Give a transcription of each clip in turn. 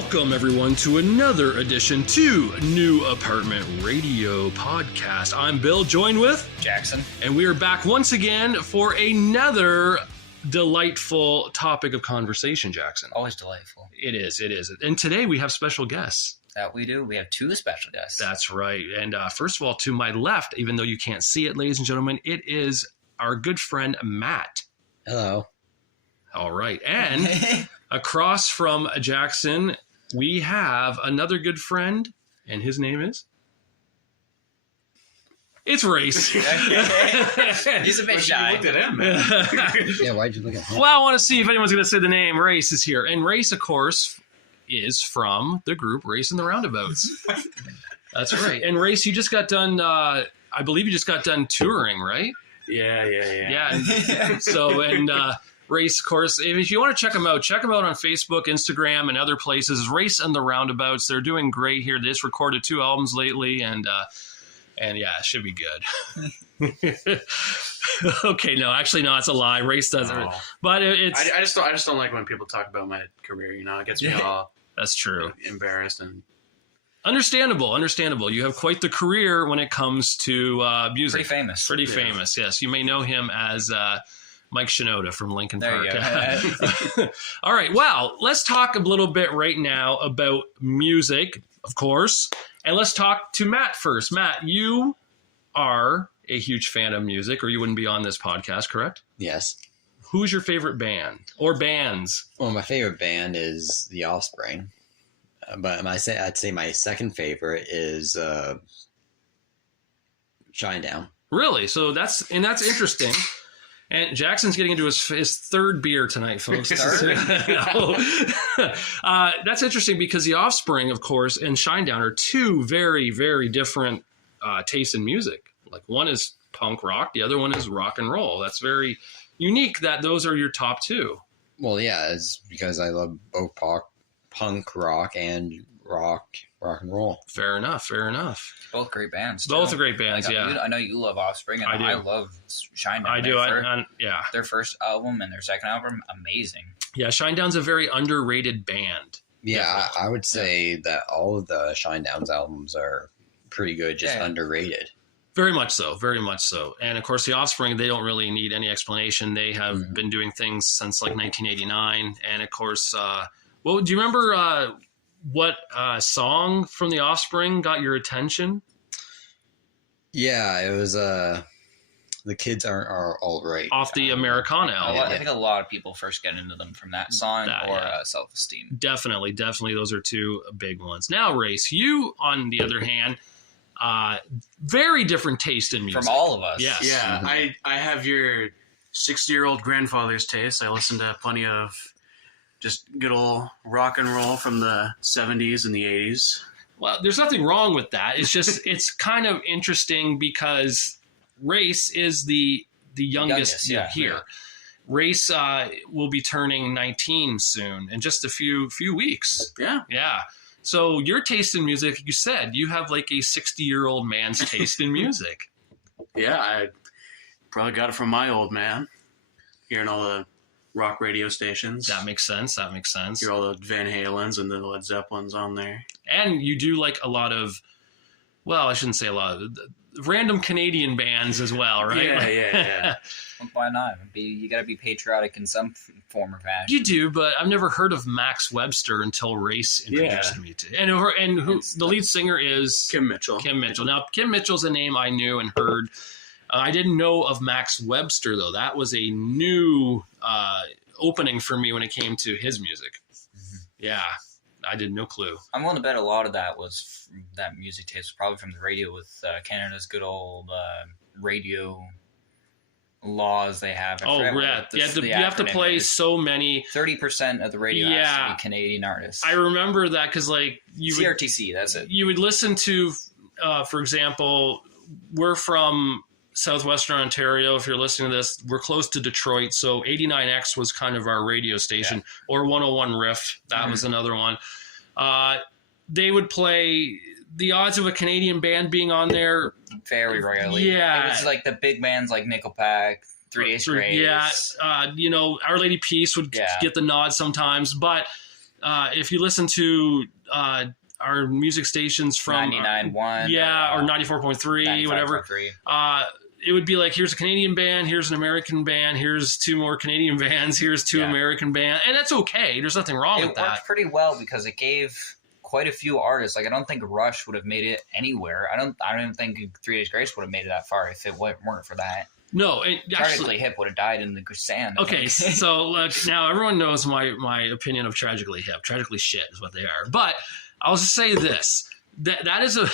Welcome, everyone, to another edition to New Apartment Radio Podcast. I'm Bill, joined with Jackson, and we are back once again for another delightful topic of conversation, Jackson. Always delightful. It is. And today we have special guests. That we do. We have two special guests. That's right. And first of all, to my left, even though you can't see it, ladies and gentlemen, it is our good friend, Matt. Hello. All right. And across from Jackson, we have another good friend, and his name is? It's Race. He's a bit shy. Looked at him, Yeah, why'd you look at him? Well, I want to see if anyone's going to say the name. Race is here. And Race, of course, is from the group Race and the Roundabouts. That's right. And Race, you just got done, I believe you just got done touring, right? Yeah. Yeah. So, Race, of course, if you want to check them out on Facebook, Instagram, and other places. Race and the Roundabouts. They're doing great here. They just recorded 2 albums lately, and yeah, it should be good. Okay, no, actually, no, it's a lie. Race doesn't. Oh. But it's... I just don't like when people talk about my career, you know. It gets me all That's true. embarrassed. And Understandable. You have quite the career when it comes to music. Pretty famous. Famous, yes. You may know him as Mike Shinoda from Linkin There Park. you go. All right, well, let's talk a little bit right now about music, of course. And let's talk to Matt first. Matt, you are a huge fan of music, or you wouldn't be on this podcast, correct? Yes. Who's your favorite band or bands? Well, my favorite band is The Offspring. But I'd say my second favorite is Shinedown. Really? So that's interesting. And Jackson's getting into his third beer tonight, folks. That's interesting because The Offspring, of course, and Shinedown are two very, very different tastes in music. Like one is punk rock, the other one is rock and roll. That's very unique that those are your top two. Well, yeah, it's because I love both punk rock and rock and roll. Fair enough. Both great bands. Both are great bands, like, yeah. I know you love Offspring, and I do. I love Shinedown. I do. Yeah. Their first album and their second album, amazing. Yeah, Shinedown's a very underrated band. Yeah, I would say that all of the Shinedown's albums are pretty good, just underrated. Very much so. And of course, The Offspring, they don't really need any explanation. They have been doing things since like 1989. And of course, do you remember what song from The Offspring got your attention? Yeah, it was The Kids Are All Right. Off the Americana album. I think a lot of people first get into them from that song Self-Esteem. Definitely. Those are two big ones. Now, Race, you, on the other hand, very different taste in music. From all of us. Yes. yeah, I have your 60-year-old grandfather's taste. I listen to plenty of just good old rock and roll from the 70s and the 80s. Well, there's nothing wrong with that. It's just, it's kind of interesting because Race is the youngest here. Yeah. Race will be turning 19 soon in just a few weeks. Yeah. Yeah. So your taste in music, you said, you have like a 60-year-old man's taste in music. Yeah, I probably got it from my old man, hearing all the rock radio stations. That makes sense. Hear all the Van Halens and the Led Zeppelins on there. And you do like a lot of, well, I shouldn't say a lot of, random Canadian bands as well, right? Yeah. Well, why not? You got to be patriotic in some form or fashion. You do, but I've never heard of Max Webster until Race introduced me to. And who the lead singer is Kim Mitchell. Now, Kim Mitchell's a name I knew and heard. I didn't know of Max Webster, though. That was a new opening for me when it came to his music. Mm-hmm. Yeah, I did no clue. I'm willing to bet a lot of that was that music taste was probably from the radio with Canada's good old radio laws they have. You have to play so many. 30% of the radio has to be Canadian artists. I remember that because CRTC, that's it. You would listen to, for example, we're from Southwestern Ontario. If you're listening to this, we're close to Detroit, so 89X was kind of our radio station, or 101 Riff, that was another one. They would play the odds of a Canadian band being on there very rarely. Yeah, it was like the big bands like Nickelback, 3 Days Grace. Yeah, Our Lady Peace would get the nod sometimes, but If you listen to our music stations from 99.1, or 94.3, whatever, it would be like, here's a Canadian band, here's an American band, here's two more Canadian bands, here's two American bands, and that's okay. There's nothing wrong with that. It worked pretty well because it gave quite a few artists. Like, I don't think Rush would have made it anywhere. I don't even think 3 Days Grace would have made it that far if it weren't for that. No, Tragically Hip would have died in the sand. Okay, so now everyone knows my opinion of Tragically Hip. Tragically shit is what they are. But I'll just say this: that is a.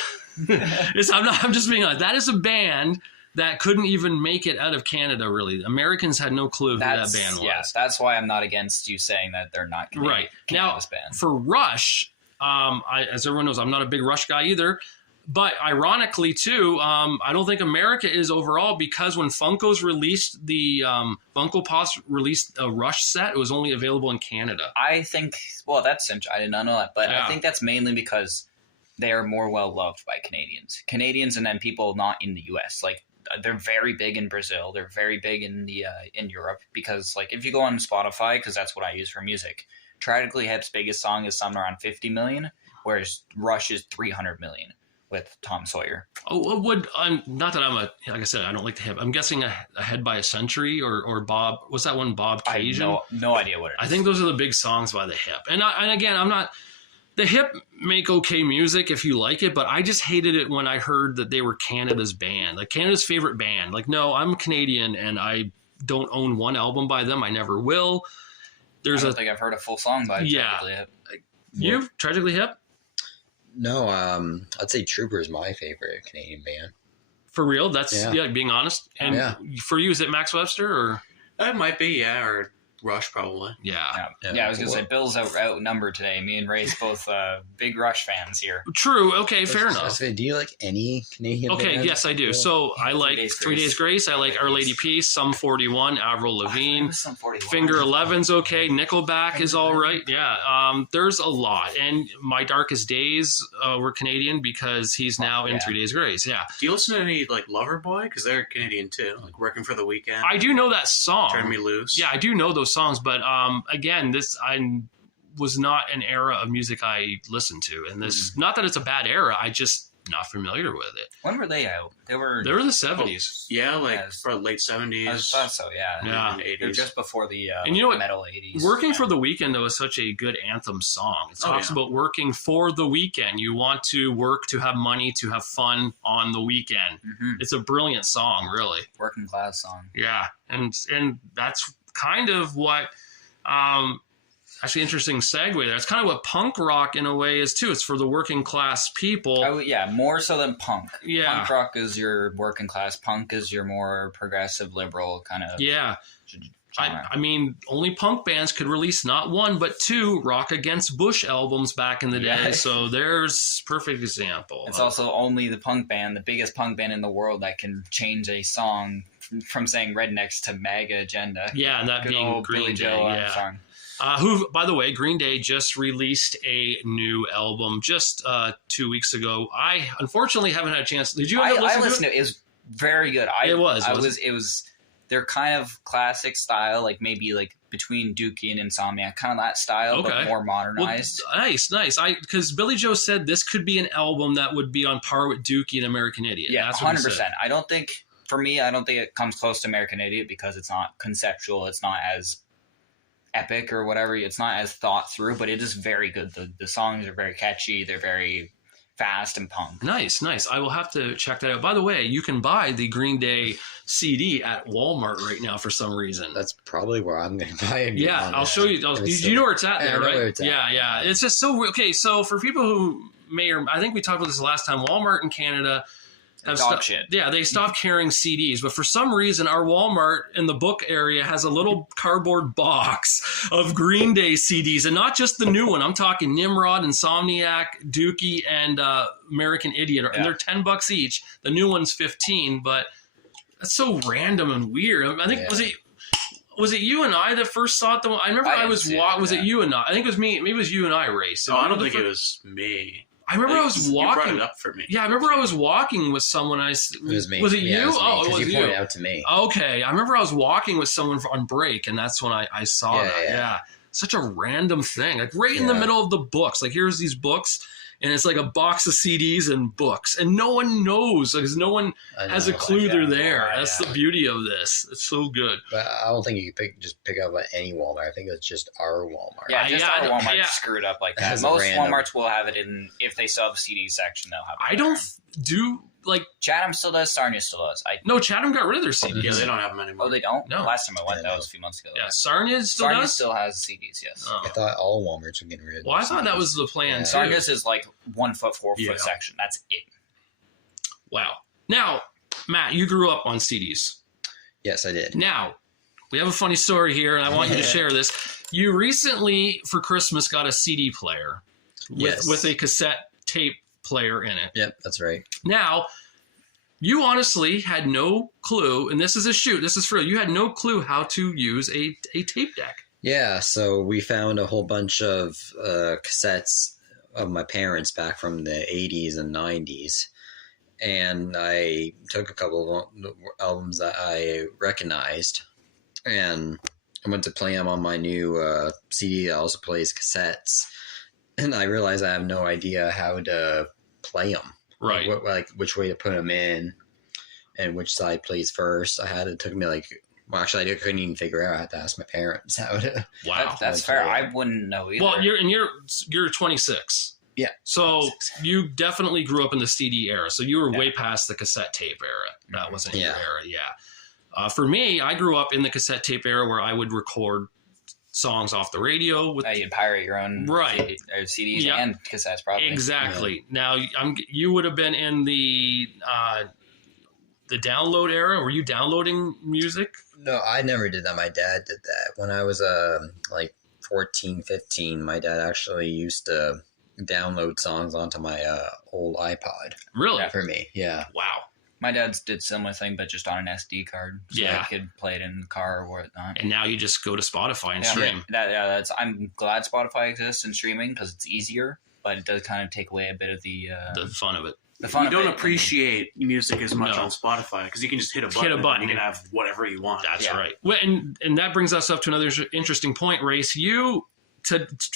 I'm just being honest. That is a band that couldn't even make it out of Canada. Really, Americans had no clue who that band was. Yes, that's why I'm not against you saying that they're not Canadian, right. Canada's Now, band. for Rush, as everyone knows, I'm not a big Rush guy either. But ironically, too, I don't think America is overall, because when Funko's released Funko Pops released a Rush set, it was only available in Canada. I think, well, that's interesting. I did not know that, but I think that's mainly because they are more well loved by Canadians, and then people not in the U.S. Like, they're very big in Brazil. They're very big in in Europe, because like if you go on Spotify, because that's what I use for music, Tragically Hip's biggest song is somewhere around 50 million, whereas Rush is 300 million. With Tom Sawyer. Oh, not that I'm like I said, I don't like the Hip. I'm guessing Ahead by a Century or Bob. What's that one? Bob Cajun? I have no idea what it is. I think those are the big songs by the Hip. And again, I'm not. The Hip make okay music if you like it, but I just hated it when I heard that they were Canada's band, like Canada's favorite band. Like, no, I'm Canadian and I don't own one album by them. I never will. I don't think I've heard a full song by Tragically Hip. You've Tragically Hip? No, I'd say Trooper is my favorite Canadian band. For real? That's being honest. And for you, is it Max Webster or? It might be, or Rush probably. Yeah, I was gonna say Bill's outnumbered today. Me and Ray's both big Rush fans here. True. Okay, fair enough. Do you like any Canadian? Okay, yes, I do. So I like 3 Days Grace. I like Our Lady Peace. Sum 41. Avril Lavigne. Finger 11's okay. Nickelback is all right. Yeah. There's a lot, and My Darkest Days were Canadian because he's now in 3 Days Grace. Yeah. Do you listen to any like Loverboy? Because they're Canadian too. Like Working for the Weekend. I do know that song. Turn Me Loose. Yeah, I do know those songs, but again, I was not an era of music I listened to, and this not that it's a bad era, I just not familiar with it. When were they out? They were the 70s. For late 70s. I thought so. Yeah. 80s. They're just before the and you know what? metal 80s. Working for the Weekend, though, is such a good anthem song. It talks about working for the weekend. You want to work to have money, to have fun on the weekend. Mm-hmm. It's a brilliant song, really. Working class song. Yeah, and that's kind of what actually interesting segue there. It's kind of what punk rock in a way is too. It's for the working class people. More so than punk. Yeah, punk rock is your working class. Punk is your more progressive, liberal kind of. Yeah, I mean, only punk bands could release not one but two Rock Against Bush albums back in the day. Yeah. So there's perfect example. It's also only the punk band, the biggest punk band in the world, that can change a song from saying Rednecks to MAGA agenda. Yeah, and that good being Green Day. Song. Who, by the way, Green Day just released a new album just 2 weeks ago. I unfortunately haven't had a chance. Did you? I listened to it. It was very good. It was. It was. They're kind of classic style, like maybe like between Dookie and Insomniac, kind of that style, but more modernized. Well, nice. Because Billy Joe said this could be an album that would be on par with Dookie and American Idiot. Yeah, 100%. I don't think it comes close to American Idiot because it's not conceptual. It's not as epic or whatever. It's not as thought through, but it is very good. The songs are very catchy. They're very fast and punk. Nice. I will have to check that out. By the way, you can buy the Green Day CD at Walmart right now for some reason. That's probably where I'm going to buy it. Yeah, I'll show you. You know where it's at there, right? Yeah. It's just so okay. So for people who I think we talked about this last time. Walmart in Canada have shit. Yeah, they stopped carrying CDs, but for some reason, our Walmart in the book area has a little cardboard box of Green Day CDs, and not just the new one. I'm talking Nimrod, Insomniac, Dookie, and American Idiot, and they're $10 each. The new one's $15, but that's so random and weird. I think was it you and I that first saw it? I remember I was walking. Was it you and I? I think it was me. Maybe it was you and I, Ray. So I don't think it was me. I remember I was walking. You brought it up for me. Yeah, I remember I was walking with someone. It was me. Was it you? It was me, it was you. You pointed out to me. Okay, I remember I was walking with someone on break, and that's when I saw that. Yeah. such a random thing, like right in the middle of the books. Like here's these books, and it's like a box of CDs and books, and no one knows because no one has a clue they're there. That's the beauty of this. It's so good. But I don't think you can pick up at any Walmart. I think it's just our Walmart. Yeah, just our Walmart screwed up like that. Most Walmarts will have it in, if they still have a CD section, they'll have it. I don't do like Chatham still does. Sarnia still does. No, Chatham got rid of their CDs. Yeah, they don't have them anymore. Oh, they don't? No. Last time I went, that was a few months ago. Yeah, Sarnia still has CDs, yes. Oh. I thought all Walmarts were getting rid of them. Well, I thought that was the plan, too. Sarnia's is like 1 foot, 4 foot section. That's it. Wow. Now, Matt, you grew up on CDs. Yes, I did. Now, we have a funny story here, and I want you to share this. You recently, for Christmas, got a CD player with a cassette tape player in it. Yep, that's right. Now, you honestly had no clue, and this is for real. You had no clue how to use a tape deck. Yeah, so we found a whole bunch of cassettes of my parents back from the 80s and 90s. And I took a couple of albums that I recognized, and I went to play them on my new CD that also plays cassettes. And I realized I have no idea how to play them. Right. Like which way to put them in and which side plays first. It took me I couldn't even figure out. I had to ask my parents how to. Wow. That's fair. I wouldn't know either. Well, you're 26. Yeah. So you definitely grew up in the CD era. So you were way past the cassette tape era. That wasn't your era. Yeah. For me, I grew up in the cassette tape era where I would record songs off the radio. You'd pirate your own CDs and cassettes, probably. Exactly. Yeah. Now, you would have been in the download era. Were you downloading music? No, I never did that. My dad did that. When I was 14, 15, my dad actually used to download songs onto my old iPod. Really? For me, yeah. Wow. My dad did similar thing, but just on an SD card, so I could play it in the car or whatnot. And now you just go to Spotify and stream. I'm glad Spotify exists in streaming because it's easier, but it does kind of take away a bit of the fun of it. You don't appreciate music as much on Spotify because you can just hit a button and you can have whatever you want. That's right. Well, and that brings us up to another interesting point, Race. You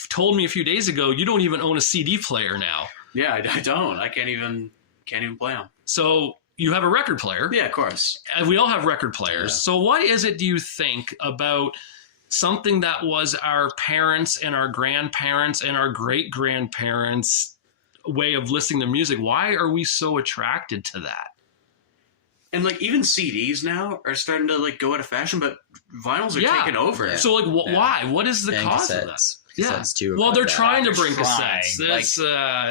told me a few days ago you don't even own a CD player now. Yeah, I don't. I can't even play them. So you have a record player. Yeah, of course. And we all have record players. Yeah. So what is it, do you think, about something that was our parents and our grandparents and our great-grandparents' way of listening to music? Why are we so attracted to that? And even CDs now are starting to go out of fashion, but vinyls are taking over. Yeah. So why? What is the cause of that? Cassettes too. Well, they're trying to bring cassettes.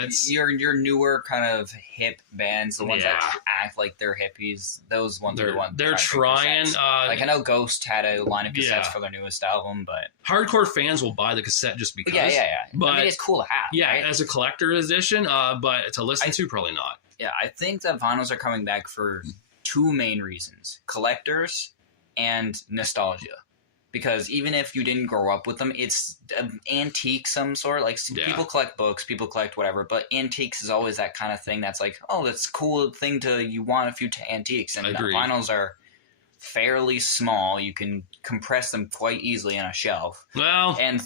It's your newer kind of hip bands, the ones that act like they're hippies. Those ones are the ones they're trying. I know Ghost had a line of cassettes for their newest album, but hardcore fans will buy the cassette just because. Yeah. But I mean, it's cool to have. Yeah, right? As a collector edition, but to listen to, probably not. Yeah, I think that vinyls are coming back for two main reasons: collectors and nostalgia. Because even if you didn't grow up with them, it's an antique some sort. People collect books, people collect whatever, but antiques is always that kind of thing that's that's a cool thing you want a few antiques. And vinyls are fairly small. You can compress them quite easily on a shelf. Well, and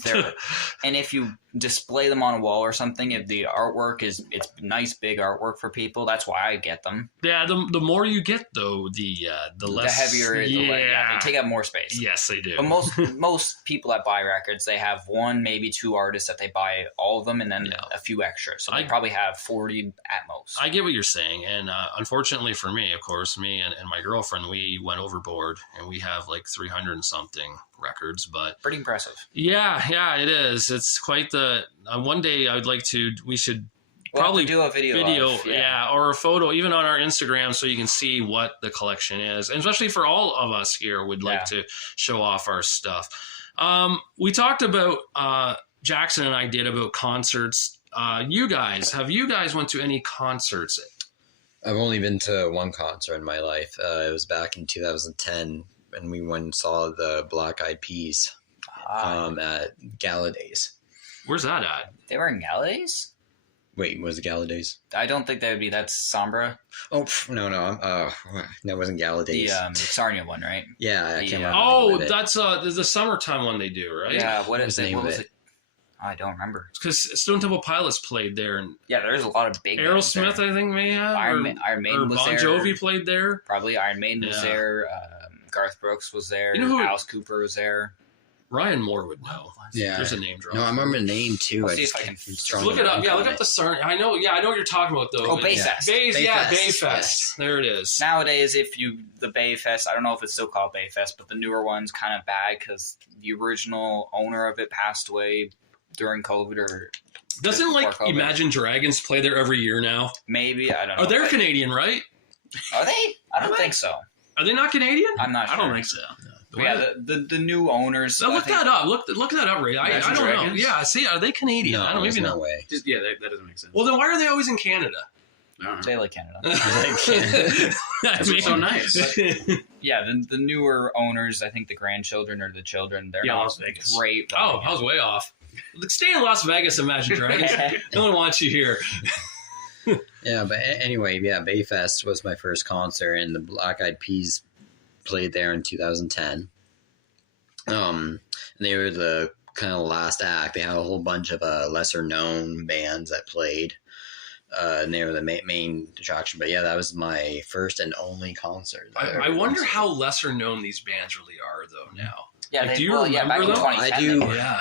if you display them on a wall or something, if the artwork it's nice big artwork for people, that's why I get them. Yeah, the more you get though, the less, the heavier, they take up more space. Yes, they do. But most people that buy records, they have one, maybe two artists that they buy all of them, and then a few extras. So they probably have 40 at most. I get what you're saying, and unfortunately for me, of course, me and my girlfriend, we went overboard, and we have 300 and something records, but pretty impressive. Yeah, it is. It's quite the. One day, we should probably do a video or a photo, even on our Instagram, so you can see what the collection is, and especially for all of us here, would like to show off our stuff. We talked about Jackson and I did about concerts. Have you guys went to any concerts? I've only been to one concert in my life. It was back in 2010, and we went and saw the Black Eyed Peas at Gala Days. Where's that at? They were in Gala Days? Wait, was it Gala Days? I don't think that would be. That's Sombra. Oh, no. That wasn't Gala The Days. Sarnia one, right? Yeah, I can't remember. Oh, that's the summertime one they do, right? Yeah. What What's is the it? name What of was it? it? I don't remember. Because Stone Temple Pilots played there, and Yeah, there's a lot of big. bands Aerosmith, there. I think, may have. Iron or Maiden was Bon there. Jovi played there. Probably Iron Maiden was Yeah. there. Garth Brooks was there. You know who- Alice Cooper was there. Ryan Moore would know. Yeah. There's a name drop. No, I remember the name too. I'll see just if I can can't- strong Look it up. think Yeah, of look up the CERN. I know what you're talking about, though. Oh, It's- Bayfest. Yeah, Bayfest, Bayfest. yes. There it is. Nowadays, the Bayfest, I don't know if it's still called Bayfest, but the newer one's kind of bad because the original owner of it passed away during COVID or Doesn't like before COVID. Imagine Dragons play there every year now? maybe, I don't know. Oh, they're but- Canadian, right? Are they? I don't Are think so. Are they not Canadian? I'm not sure. I don't think so. But yeah, the new owners. So I look think- that up. Look that up, Ray. I Imagine don't know. Dragons? Yeah, see, are they Canadian? No, I don't. there's Maybe no not. way. Just, yeah, that doesn't make sense. Well, then why are they always in Canada? I don't know. They like Canada. That's what's so nice. Yeah, the newer owners, I think the grandchildren or the children, they're Yeah, not Las Vegas. great. Oh, I was way off. Stay in Las Vegas, Imagine Dragons. No one wants you here. Yeah, but anyway, yeah, Bayfest was my first concert, and the Black Eyed Peas played there in 2010. They were the kind of last act. They had a whole bunch of lesser known bands that played, and they were the main attraction. But yeah, that was my first and only concert. that I ever wonder went to. how lesser known these bands really are, though. Now, Yeah, Like, they, do you back remember in them? 2010, I do. they were. yeah.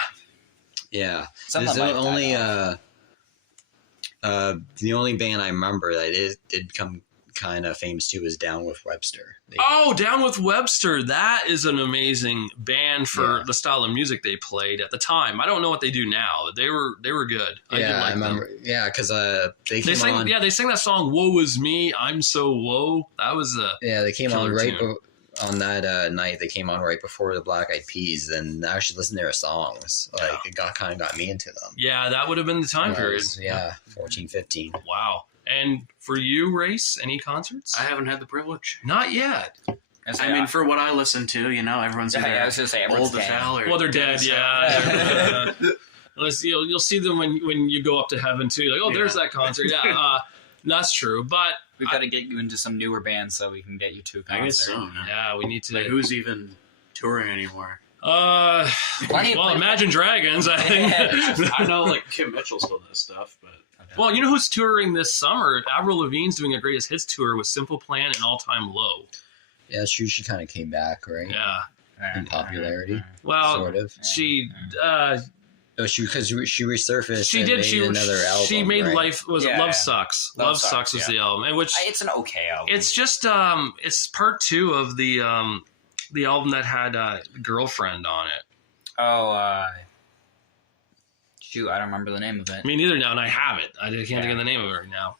Yeah, Some there's of them might have only died off. the only band I remember that did become kind of famous too was Down with Webster. Oh, Down with Webster. That is an amazing band for Yeah. the style of music they played at the time. I don't know what they do now. They were good. I did Yeah, like I remember. them. Yeah, because they They came sang, on. yeah, they sang that song "Woe Is Me, I'm So Woe." That was a Yeah, they came on Killer right tune. on that night. They came on right before the Black Eyed Peas, and I actually listened to their songs. Like Yeah. it got me into them. yeah. That would have been the time When I period. was, 14, 15. Wow. And for you, Race, any concerts? I haven't had the privilege. Not yet. So, I mean, for what I listen to, everyone's yeah, either I was gonna say everyone's old as dead. hell or Well, they're dead. Yeah. You'll see them when you go up to heaven too. Like, oh, there's that concert. Yeah, that's true. But We've got to get you into some newer bands so we can get you to a concert. I guess so. yeah, we need to. Like, who's even touring anymore? Plenty- Well, Imagine Dragons. I think. I know, like, Kim Mitchell still does stuff, but Well, you know who's touring this summer? Avril Lavigne's doing a greatest hits tour with Simple Plan and All Time Low. Yeah, she kind of came back, right? Yeah. In popularity, Well, sort of. she Oh, she resurfaced. she and did made another album. she made right? Life was Yeah, Love yeah. Sucks. Love Love Sucks, Sucks was yeah. the album, and which It's an okay album. it's just it's part 2 of the album that had Girlfriend on it. Oh, shoot, I don't remember the name of it. Me neither now, and I have it. I can't think Yeah. of the name of it right now.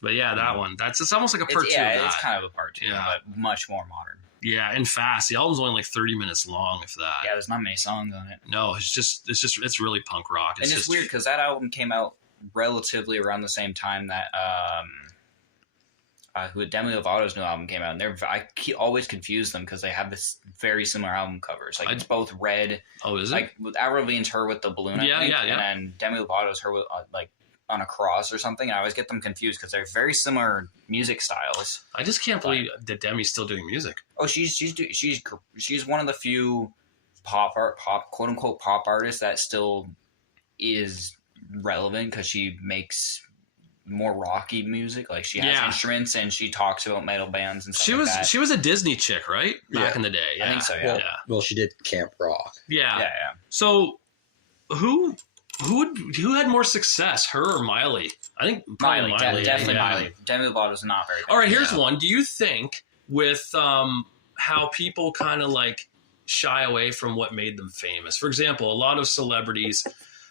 But yeah, that one. It's almost like a part 2 of that. It's kind of a part 2, Yeah. but much more modern. Yeah, and fast. The album's only like 30 minutes long, if that. Yeah, there's not many songs on it. No, it's really punk rock. And it's just weird because that album came out relatively around the same time that Demi Lovato's new album came out, and always confuse them because they have this very similar album covers. Like it's both red, Oh, is it? like with Avril Lavigne's her with the balloon, I Yeah, think, yeah, yeah. and then Demi Lovato's her with like on a cross or something. And I always get them confused because they're very similar music styles. I just can't believe that Demi's still doing music. Oh, she's one of the few pop quote unquote pop artists that still is relevant because she makes more rocky music. Like she has Yeah. instruments and she talks about metal bands and stuff She like was that. she was a Disney chick, right? Back Yeah. in the day. Yeah. I think so. Yeah. Well, Yeah. well, she did Camp Rock. Yeah. Yeah. So who had more success, her or Miley? I think probably Miley, Miley. definitely yeah. Miley. Demi Lovato's not very good. All right, here's Yeah. one. Do you think with how people kind of like shy away from what made them famous? For example, a lot of celebrities.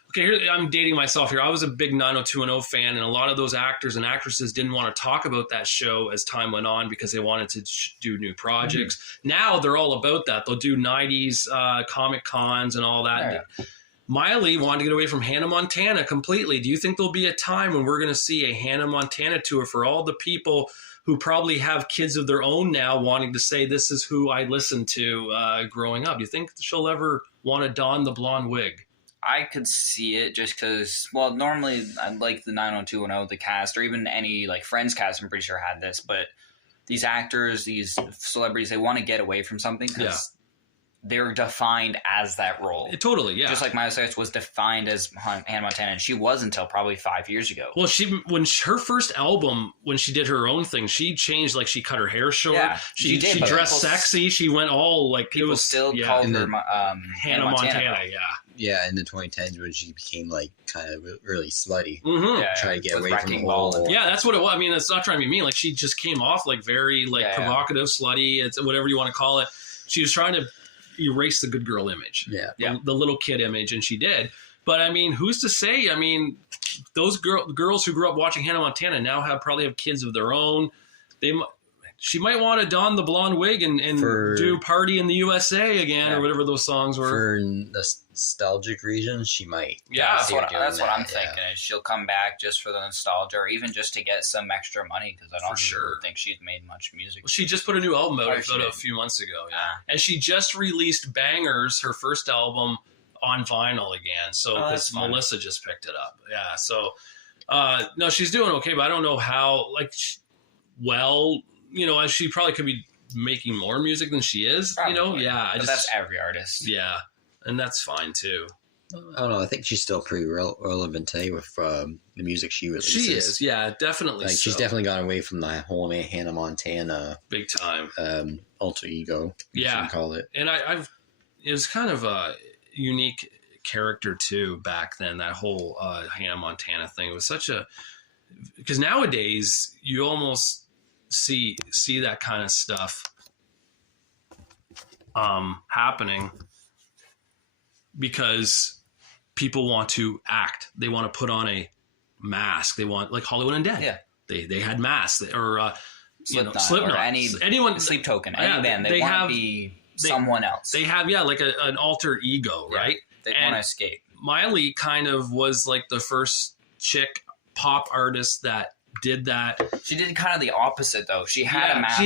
Okay, here, I'm dating myself here. I was a big 90210 fan, and a lot of those actors and actresses didn't want to talk about that show as time went on because they wanted to do new projects. Now they're all about that. They'll do 90s Comic Cons and all that. Yeah. Miley wanted to get away from Hannah Montana completely. Do you think there'll be a time when we're going to see a Hannah Montana tour for all the people who probably have kids of their own now wanting to say, this is who I listened to growing up? Do you think she'll ever want to don the blonde wig? I could see it just because, well, normally I like the 90210, the cast, or even any like Friends cast, I'm pretty sure had this, but these actors, these celebrities, they want to get away from something because they're defined as that role. Totally, yeah. Just like Miley Cyrus was defined as Hannah Montana, and she was until probably 5 years ago. Well, her first album, when she did her own thing, she changed, like she cut her hair short. Yeah, she dressed sexy. She went all like people still called her Hannah Montana. Yeah, in the 2010s when she became like kind of really slutty. Mm-hmm. Try to get away from the Ball. whole. Yeah, that's what it was. I mean, it's not trying to be mean. Like she just came off like very like provocative, slutty. It's whatever you want to call it. She was trying to erase the good girl image, the little kid image, and she did. But I mean, who's to say? I mean, those girls who grew up watching Hannah Montana now probably have kids of their own. She might want to don the blonde wig and do Party in the USA again, or whatever those songs were. For nostalgic reasons, she might. Yeah, that's what I'm thinking. Is she'll come back just for the nostalgia, or even just to get some extra money, because I don't think she's made much music. Well, she just put a new album out a few months ago, and she just released Bangers, her first album, on vinyl again. So because Melissa just picked it up, So no, she's doing okay, but I don't know how. She probably could be making more music than she is. Probably. That's every artist. Yeah, and that's fine too. I don't know. I think she's still pretty relevant today with the music she releases. She is, yeah, definitely. Like she's definitely gone away from the whole Hannah Montana big time alter ego. You can call it. And it was kind of a unique character too back then. That whole Hannah Montana thing, it was such a, because nowadays you almost see that kind of stuff happening because people want to act. They want to put on a mask. They want, like Hollywood Undead. Yeah. They had masks, or Slipknot, or anyone, Sleep Token, any band. They want to be someone else. They have like an alter ego, right? They want to escape. Miley kind of was like the first chick pop artist that did that. She did kind of the opposite, though. She had a mask.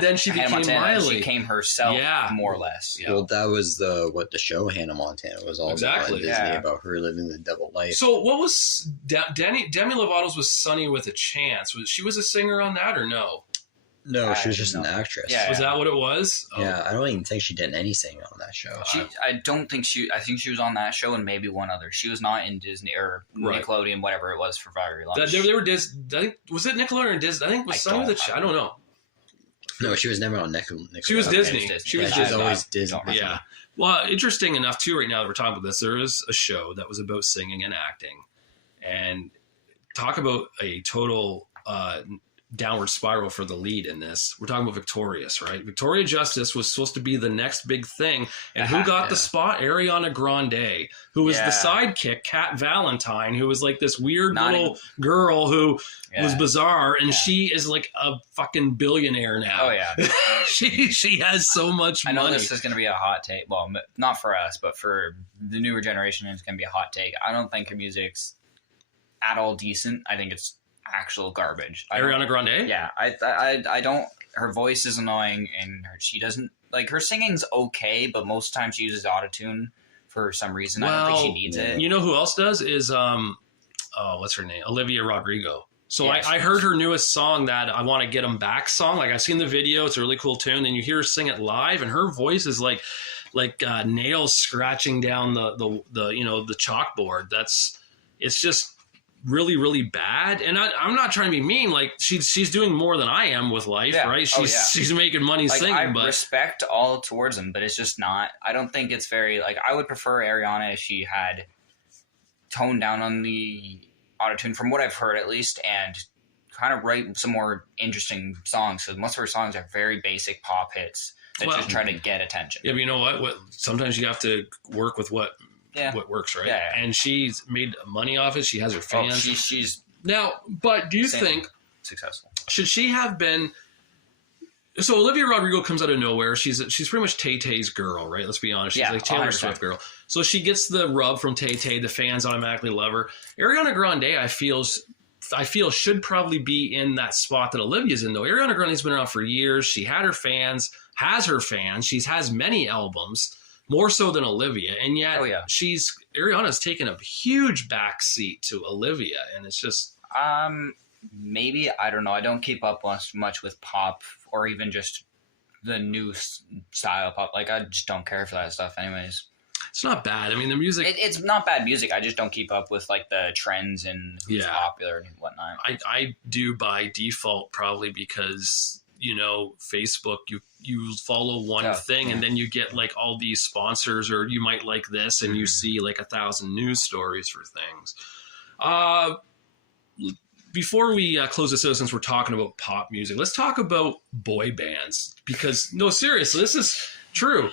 Then she became Miley. She became herself, more or less. Yeah. Well, that was what the show Hannah Montana was all about on Disney, about her living the double life. So what was Demi Lovato's was Sunny with a Chance? She was a singer on that, or no? No, she was just an actress. Yeah, was that what it was? Oh. Yeah, I don't even think she did any singing on that show. I think she was on that show and maybe one other. She was not in Disney or Nickelodeon, whatever it was, for very long. They were Disney. Was it Nickelodeon or Disney? I think it was Sunny with a Chance. I don't know. No, she was never on Nickelodeon. She was Disney. She was always Disney. Yeah. Well, interesting enough too. Right now that we're talking about this, there is a show that was about singing and acting, and talk about a total downward spiral for the lead in this. We're talking about Victorious, right? Victoria Justice was supposed to be the next big thing, and who got the spot? Ariana Grande, who was the sidekick, Kat Valentine, who was like this weird little girl who was bizarre, and she is like a fucking billionaire now. Oh yeah, she has so much money. I know this is going to be a hot take. Well, not for us, but for the newer generation, it's going to be a hot take. I don't think her music's at all decent. I think it's actual garbage. Ariana Grande? Yeah, I don't. Her voice is annoying, and she doesn't like her singing's okay, but most times she uses autotune for some reason. I don't think she needs it. You know who else does is what's her name? Olivia Rodrigo. So I heard her newest song, that I Want to Get 'Em Back song. Like I've seen the video, it's a really cool tune, and you hear her sing it live, and her voice is like nails scratching down the chalkboard. It's just really, really bad. And I'm not trying to be mean. Like she's doing more than I am with life, right? She's making money singing. I respect all towards them, but it's just not. I don't think it's very I would prefer Ariana if she had toned down on the autotune, from what I've heard at least, and kind of write some more interesting songs. Because most of her songs are very basic pop hits that just try to get attention. Yeah, but you know what? Sometimes you have to work with what works, right? Yeah. And she's made money off it. She has her fans. Oh, she's now, but do you think successful? Should she have been? So Olivia Rodrigo comes out of nowhere. She's pretty much Tay-Tay's girl, right? Let's be honest. She's like Taylor 100%. Swift girl. So she gets the rub from Tay-Tay. The fans automatically love her. Ariana Grande, I feel should probably be in that spot that Olivia's in, though. Ariana Grande's been around for years. She had her fans, has her fans. She has many albums. more so than Olivia, and yet Ariana's taken a huge backseat to Olivia, and it's just maybe, I don't know. I don't keep up much with pop or even just the new style pop. Like, I just don't care for that stuff anyways. It's not bad. I mean, the music... It's not bad music. I just don't keep up with, like, the trends and who's popular and whatnot. I do by default, probably because, Facebook, you follow one thing and then you get, like, all these sponsors, or you might like this and you see, like, 1,000 news stories for things. Before we close this out, since we're talking about pop music, let's talk about boy bands. Because, no, seriously, this is true.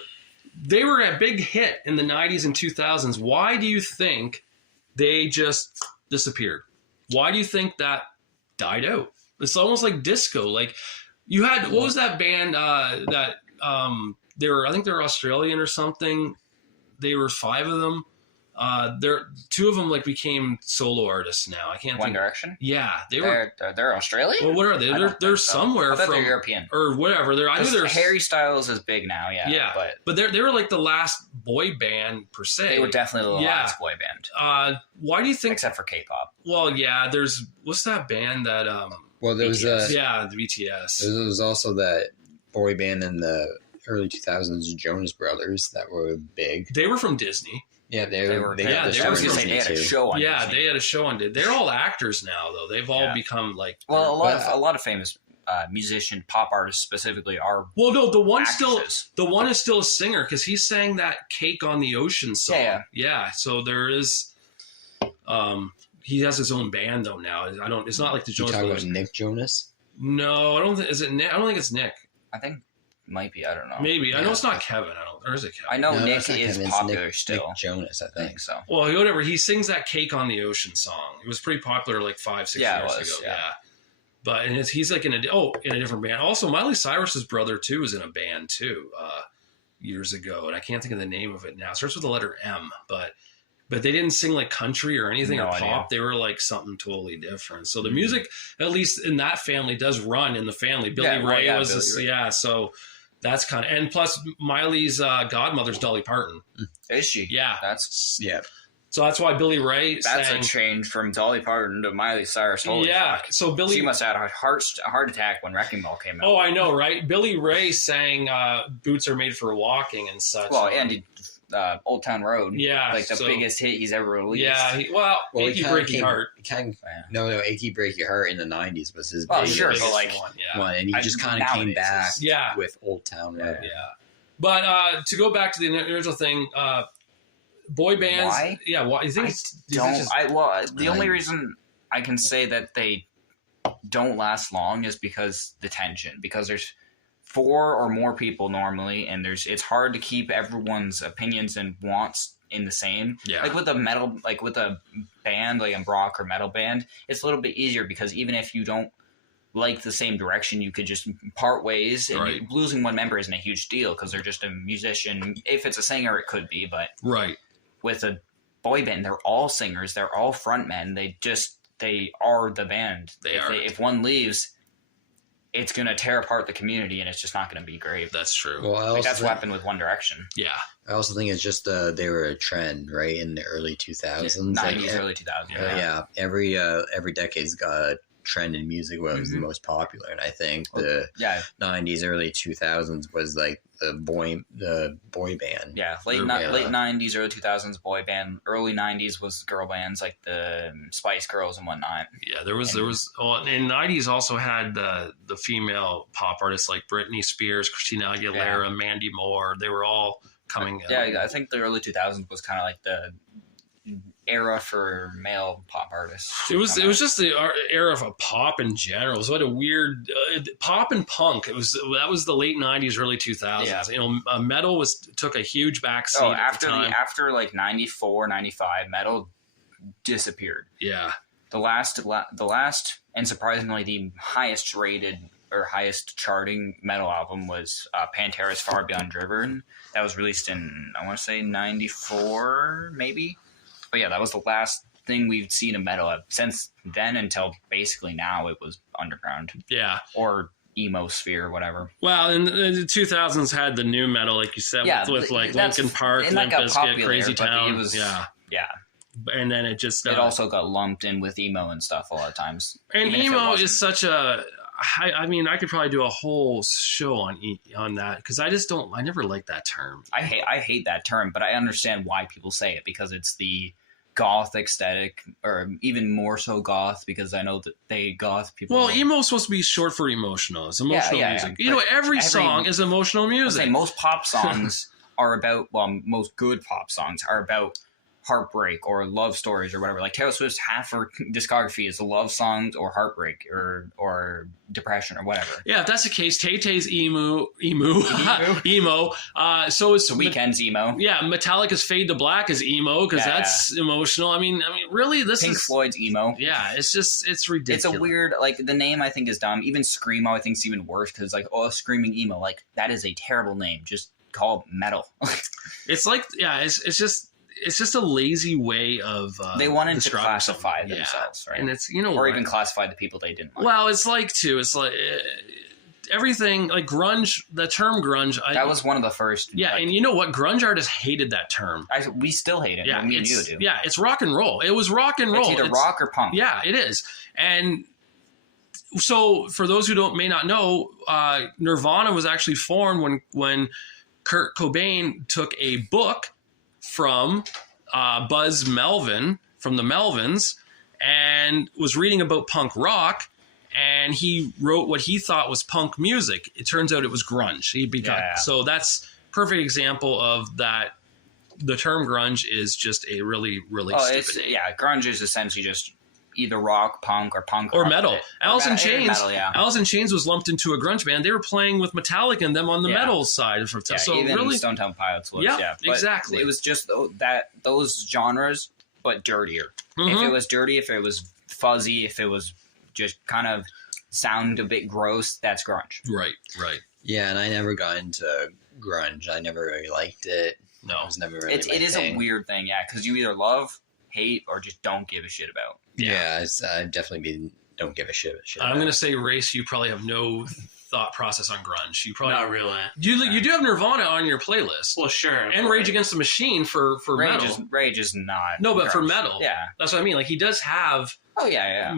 They were a big hit in the 90s and 2000s. Why do you think they just disappeared? Why do you think that died out? It's almost like disco. Like, you had, what was that band I think they were Australian or something. They were 5 of them. Two of them like became solo artists now. I can't. One Direction. Yeah, they're Australian. Well, what are they? They're somewhere from they're European or whatever. I know Harry Styles is big now. Yeah. But they were like the last boy band per se. They were definitely the last boy band. Why do you think? Except for K-pop. Well, yeah. There's what's that band that Well, there was the BTS. There was also that boy band in the early 2000s, Jonas Brothers, that were big. They were from Disney. Yeah, they had a show on. Yeah, Disney. They had a show on. They're all actors now, though. They've all become like. Well, a lot of famous musician, pop artists specifically are. Well, no, the one actresses. is still a singer because he sang that "Cake on the Ocean" song. Yeah. So there is. He has his own band though now. It's not like the Jonas. You talking about Nick Jonas? No, I don't think. Is it Nick? I don't think it's Nick. I think. Might be, I don't know. Maybe. Yeah. I know it's not Kevin. Or is it Kevin? I know Nick is popular still. Nick Jonas, I think so. Well, whatever. He sings that "Cake on the Ocean" song. It was pretty popular like 5-6 years ago. Yeah. But he's like in a different band. Also, Miley Cyrus's brother too was in a band too years ago, and I can't think of the name of it now. It starts with the letter M, but they didn't sing like country or anything or pop. Idea. They were like something totally different. So the music, at least in that family, does run in the family. Billy Ray was so. That's kind of, and plus Miley's godmother's Dolly Parton. Is she? Yeah. So that's why Billy Ray. That's a change from Dolly Parton to Miley Cyrus. Holy fuck. So Billy. She must have had a heart attack when Wrecking Ball came out. Oh, I know, right? Billy Ray sang "Boots Are Made for Walking" and such. Well, and Old Town Road. Yeah, like the biggest hit he's ever released. Yeah, Achy Breaky Heart. Achy Breaky Heart in the 90s was his biggest one, and he just kind of came back with Old Town Road. Yeah. But to go back to the original thing, boy bands. Why? Yeah, why? You think the only reason I can say that they don't last long is because the tension. Because there's 4 or more people normally, and it's hard to keep everyone's opinions and wants in the same. Yeah. Like with a band, like a rock or metal band, it's a little bit easier because even if you don't like the same direction, you could just part ways. And losing one member isn't a huge deal because they're just a musician. If it's a singer, it could be, but with a boy band, they're all singers, they're all frontmen. They are the band. If one leaves, it's going to tear apart the community, and it's just not going to be great. That's true. Well, that's what happened with One Direction. Yeah. I also think it's just they were a trend, right, in the early 2000s. 90s, early 2000s. Every decade's got a trend in music where it was the most popular, and I think the 90s, early 2000s was like the boy band. Yeah, late 90s, early 2000s boy band. Early 90s was girl bands like the Spice Girls and whatnot. Yeah, there was. And 90s also had the female pop artists like Britney Spears, Christina Aguilera, Mandy Moore. They were all coming. I think the early 2000s was kind of like the era for male pop artists. It was just the era of pop in general. It was what a weird pop and punk. That was the late 90s, early 2000s. Yeah. Metal took a huge backseat after like 94, 95, metal disappeared. Yeah. The last and surprisingly the highest rated or highest charting metal album was Pantera's Far Beyond Driven. That was released in, I want to say 94 maybe. But yeah, that was the last thing we've seen of metal. Since then until basically now, it was underground. Yeah. Or emo sphere or whatever. Well, in the 2000s had the new metal, like you said, with like Linkin Park, Limp Bizkit, Crazy Town. Yeah. And then it just... it also got lumped in with emo and stuff a lot of times. And emo is such a... I mean, I could probably do a whole show on that because I never liked that term. I hate that term, but I understand why people say it because it's the goth aesthetic, or even more so goth, because I know that goth people... Well, emo is supposed to be short for emotional. It's emotional music. You know, every song is emotional music. I say most pop songs are about... Well, most good pop songs are about heartbreak or love stories or whatever. Like Taylor Swift's half her discography is love songs or heartbreak or depression or whatever. Yeah, if that's the case, Tay-Tay's emo. So is The Weeknd's emo. Yeah, Metallica's Fade to Black is emo because that's emotional. I mean, really, Pink Floyd's emo. Yeah, it's ridiculous. It's a weird, like, the name I think is dumb. Even Screamo I think is even worse because, like, screaming emo, like, that is a terrible name. Just call it metal. It's like, it's just a lazy way of they wanted to classify themselves, right? And it's or even classify the people they didn't like. Well, it's like everything like grunge. The term grunge. That was one of the first. Yeah, and you know what? Grunge artists hated that term. We still hate it. Yeah, me and you do. Yeah, it's rock and roll. It was rock and roll. It's either rock or punk. Yeah, it is. And so, for those who may not know, Nirvana was actually formed when Kurt Cobain took a book from Buzz Melvin from the Melvins and was reading about punk rock, and he wrote what he thought was punk music. It turns out it was grunge. So that's perfect example of that. The term grunge is just a really, really stupid name. Yeah, grunge is essentially just either rock, punk, or metal. Alice in Chains. Metal, yeah. Alice in Chains was lumped into a grunge band. They were playing with Metallica and them on the metal side. Yeah, so even really, Stone Temple Pilots was. Yeah, exactly. It was just those genres, but dirtier. Mm-hmm. If it was dirty, if it was fuzzy, if it was just kind of sound a bit gross, that's grunge. Right. Yeah, and I never got into grunge. I never really liked it. No, it was never really. It is a weird thing, because you either love, hate, or just don't give a shit about. Yeah, I definitely don't give a shit. I'm going to say, Race, you probably have no thought process on grunge. You probably not really. You do have Nirvana on your playlist. Well, sure. And Rage Against the Machine for metal. Rage is not. No, but grunge. For metal. Yeah, that's what I mean. Like he does have. Oh yeah.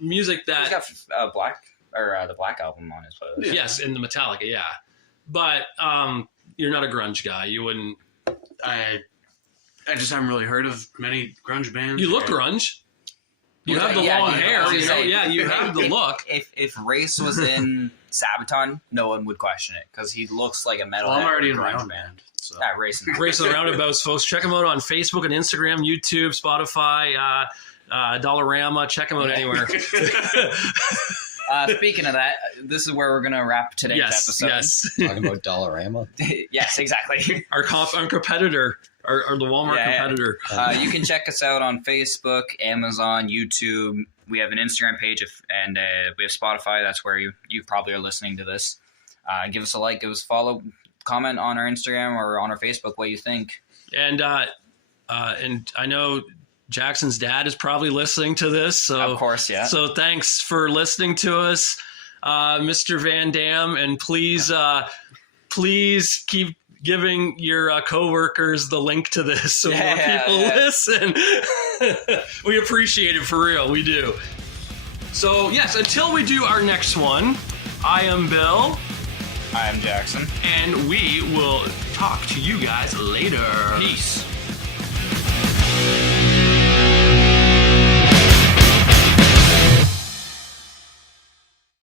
Music that he's got the Black album on his playlist. Yes, in the Metallica, yeah. But you're not a grunge guy. You wouldn't. I just haven't really heard of many grunge bands. You look grunge. You have the long hair. You have the look. If Race was in Sabaton, no one would question it because he looks like a metal. Well, I'm already in my grunge own band. So. Race of the Roundabouts, folks. Check them out on Facebook and Instagram, YouTube, Spotify, Dollarama. Check them out anywhere. Speaking of that, this is where we're going to wrap today's episode. Yes. Talking about Dollarama. Yes, exactly. Our competitor. Or the Walmart competitor. You can check us out on Facebook, Amazon, YouTube. We have an Instagram page, and we have Spotify. That's where you probably are listening to this. Give us a like, give us a follow, comment on our Instagram or on our Facebook what you think. And I know Jackson's dad is probably listening to this. So of course, yeah. So thanks for listening to us, Mr. Van Dam, and please keep giving your coworkers the link to this so more people listen. We appreciate it for real. We do. So yes, until we do our next one, I am Bill. I am Jackson. And we will talk to you guys later. Peace.